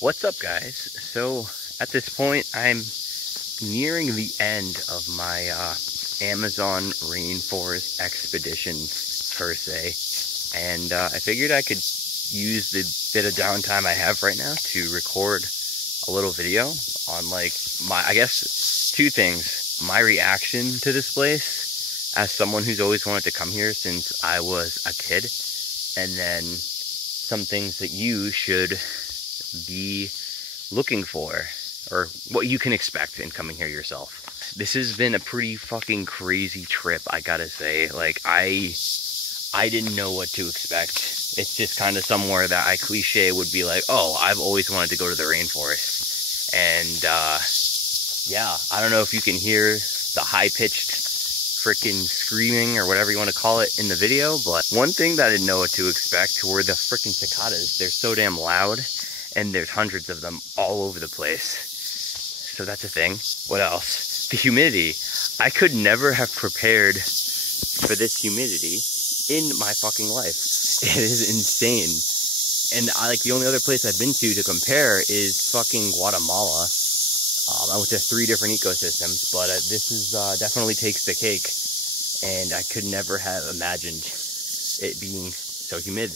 What's up, guys? So at this point, I'm nearing the end of my Amazon rainforest expeditions, per se, and I figured I could use the bit of downtime I have right now to record a little video on I guess two things: my reaction to this place as someone who's always wanted to come here since I was a kid, and then some things that you should be looking for, or what you can expect in coming here yourself. This has been a pretty fucking crazy trip, I gotta say. I didn't know what to expect. It's just kind of somewhere that I cliche would be like, oh, I've always wanted to go to the rainforest. And yeah, I don't know if you can hear the high-pitched freaking screaming or whatever you want to call it in the video, but one thing that I didn't know what to expect were the freaking cicadas. They're so damn loud, and there's hundreds of them all over the place. So that's a thing. What else? The humidity. I could never have prepared for this humidity in my fucking life. It is insane. And the only other place I've been to compare is fucking Guatemala. I went to 3 different ecosystems, but this is definitely takes the cake. And I could never have imagined it being so humid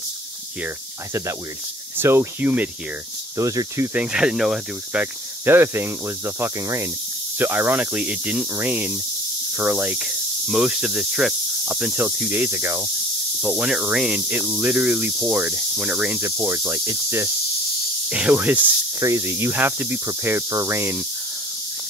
here. I said that weird. So humid here. Those are 2 things I didn't know what to expect. The other thing was the fucking rain. So ironically, it didn't rain for most of this trip up until 2 days ago. But when it rained, it literally poured. When it rains, it pours. It was crazy. You have to be prepared for rain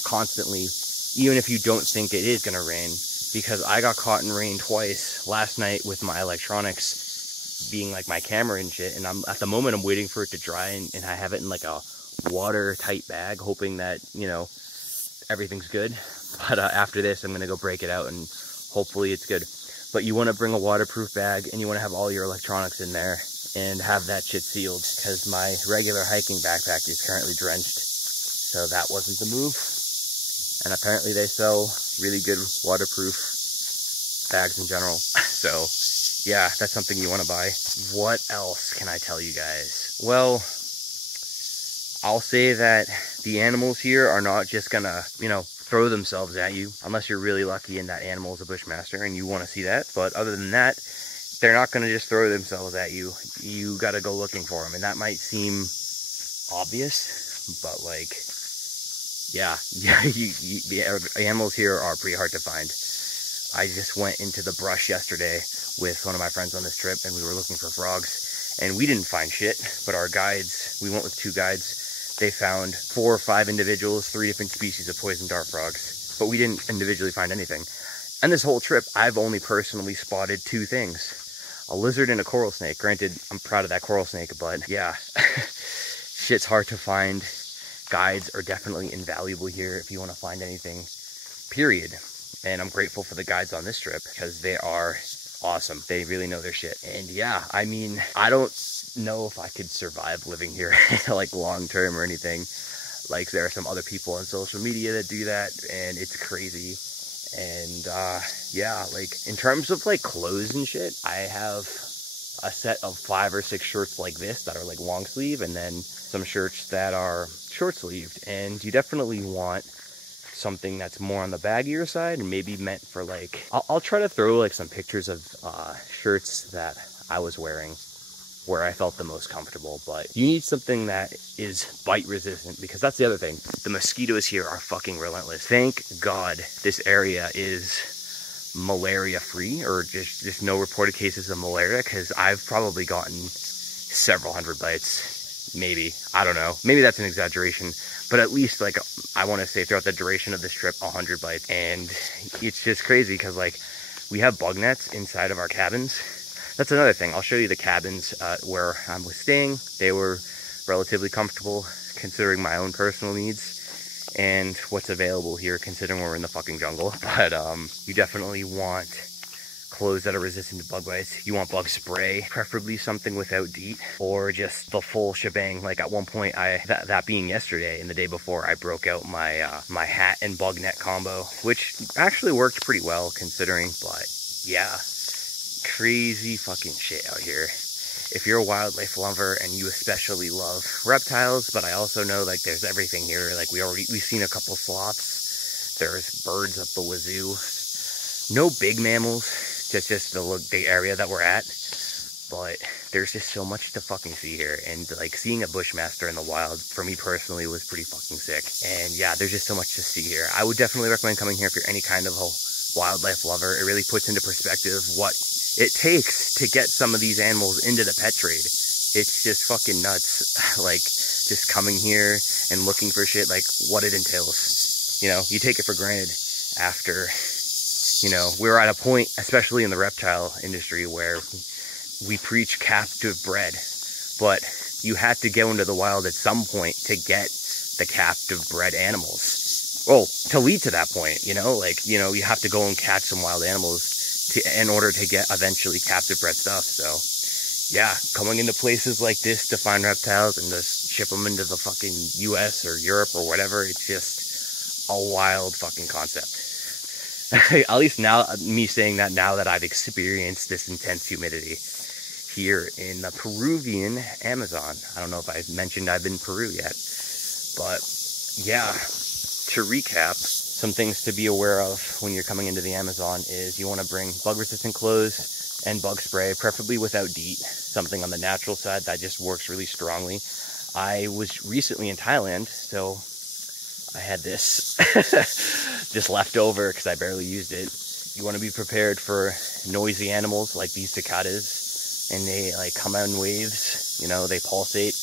constantly, even if you don't think it is gonna rain, because I got caught in rain twice last night with my electronics being my camera and shit, and at the moment I'm waiting for it to dry, and I have it in a watertight bag, hoping that, everything's good. But after this, I'm gonna go break it out and hopefully it's good. But you want to bring a waterproof bag, and you want to have all your electronics in there and have that shit sealed, because my regular hiking backpack is currently drenched, so that wasn't the move. And apparently they sell really good waterproof bags in general. So yeah, that's something you want to buy. What else can I tell you guys? Well, I'll say that the animals here are not just gonna, throw themselves at you, unless you're really lucky and that animal is a bushmaster and you want to see that. But other than that, they're not gonna just throw themselves at you. You gotta go looking for them, and that might seem obvious, but yeah, the animals here are pretty hard to find. I just went into the brush yesterday with one of my friends on this trip, and we were looking for frogs, and we didn't find shit, but our guides, we went with 2 guides, they found 4 or 5 individuals, 3 different species of poison dart frogs, but we didn't individually find anything. And this whole trip, I've only personally spotted 2 things: a lizard and a coral snake. Granted, I'm proud of that coral snake, but yeah, shit's hard to find. Guides are definitely invaluable here if you want to find anything, period. And I'm grateful for the guides on this trip, because they are awesome. They really know their shit. And yeah, I mean, I don't know if I could survive living here long term or anything. There are some other people on social media that do that, and it's crazy. And yeah, in terms of clothes and shit, I have a set of 5 or 6 shirts like this that are long sleeve, and then some shirts that are short sleeved. And you definitely want something that's more on the baggier side, and maybe meant for I'll try to throw some pictures of shirts that I was wearing where I felt the most comfortable. But you need something that is bite resistant, because that's the other thing. The mosquitoes here are fucking relentless. Thank God this area is malaria free, or just no reported cases of malaria, because I've probably gotten several hundred bites. Maybe, I don't know, maybe that's an exaggeration, but at least I want to say throughout the duration of this trip, 100 bites. And it's just crazy because we have bug nets inside of our cabins. That's another thing. I'll show you the cabins where I was staying. They were relatively comfortable considering my own personal needs and what's available here considering we're in the fucking jungle. But you definitely want clothes that are resistant to bug bites. You want bug spray, preferably something without DEET, or just the full shebang. At one point, that being yesterday and the day before, I broke out my my hat and bug net combo, which actually worked pretty well considering. But yeah, crazy fucking shit out here. if you're a wildlife lover and you especially love reptiles, but I also know like there's everything here. Like we've seen a couple sloths. There's birds up the wazoo. No big mammals, just the area that we're at. But there's just so much to fucking see here. And like seeing a bushmaster in the wild, for me personally, was pretty fucking sick. And yeah, there's just so much to see here. I would definitely recommend coming here if you're any kind of a wildlife lover. It really puts into perspective what it takes to get some of these animals into the pet trade. It's just fucking nuts. Like just coming here and looking for shit, like what it entails. You know, you take it for granted after, you know, we're at a point, especially in the reptile industry, where we preach captive bred, but you have to go into the wild at some point to get the captive bred animals. Well, to lead to that point, you know, like, you know, you have to go and catch some wild animals in order to get eventually captive bred stuff. So yeah, coming into places like this to find reptiles and to ship them into the fucking US or Europe or whatever, it's just a wild fucking concept. At least now, me saying that now that I've experienced this intense humidity here in the Peruvian Amazon. I don't know if I mentioned I've been in Peru yet, but yeah, to recap, some things to be aware of when you're coming into the Amazon is you want to bring bug resistant clothes and bug spray, preferably without DEET, something on the natural side that just works really strongly. I was recently in Thailand, so I had this just left over because I barely used it. You want to be prepared for noisy animals like these cicadas, and they like come out in waves, you know, they pulsate.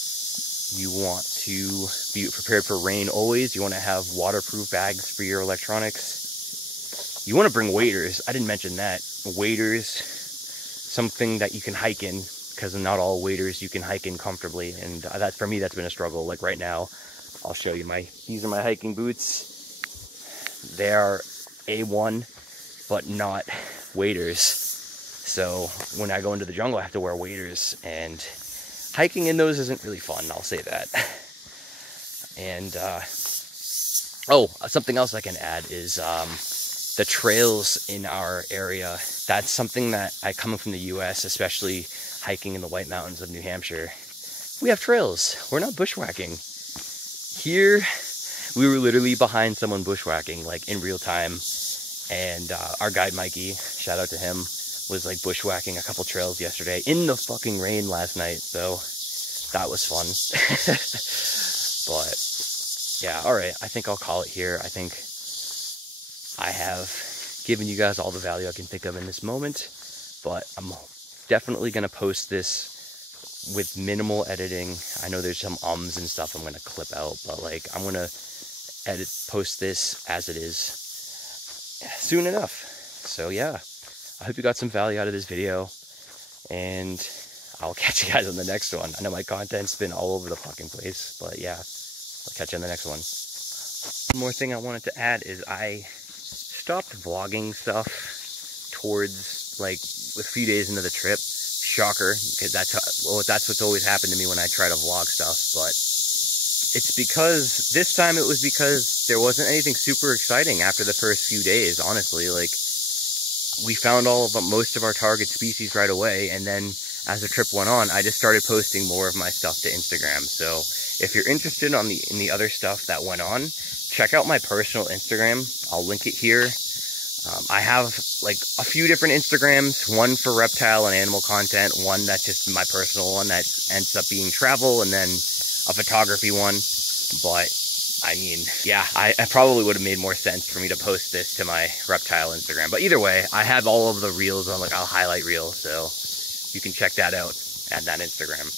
You want to be prepared for rain always. You want to have waterproof bags for your electronics. You want to bring waders. I didn't mention that. Waders, something that you can hike in, because not all waders you can hike in comfortably, and that, for me, that's been a struggle. Like right now, I'll show you these are my hiking boots. They are A1, but not waders. So when I go into the jungle, I have to wear waders, and hiking in those isn't really fun, I'll say that. And, oh, something else I can add is the trails in our area. That's something that coming from the US, especially hiking in the White Mountains of New Hampshire, we have trails. We're not bushwhacking. Here, we were literally behind someone bushwhacking, like in real time. And our guide, Mikey, shout out to him, was like bushwhacking a couple trails yesterday in the fucking rain last night. So that was fun. But yeah, all right. I think I'll call it here. I think I have given you guys all the value I can think of in this moment, but I'm definitely going to post this with minimal editing. I know there's some ums and stuff I'm going to clip out, but like I'm going to post this as it is soon enough. So yeah, I hope you got some value out of this video, and I'll catch you guys on the next one. I know my content's been all over the fucking place, but yeah, I'll catch you on the next one. One more thing I wanted to add is I stopped vlogging stuff towards like a few days into the trip. Shocker, because that's what's always happened to me when I try to vlog stuff. But it's because this time it was because there wasn't anything super exciting after the first few days. Honestly, like we found most of our target species right away, and then as the trip went on, I just started posting more of my stuff to Instagram. So if you're interested in the other stuff that went on, check out my personal Instagram. I'll link it here. I have like a few different Instagrams, one for reptile and animal content, one that's just my personal one that ends up being travel, and then a photography one. But I mean, yeah, I probably would have made more sense for me to post this to my reptile Instagram. But either way, I have all of the reels on like a highlight reel, so you can check that out at that Instagram.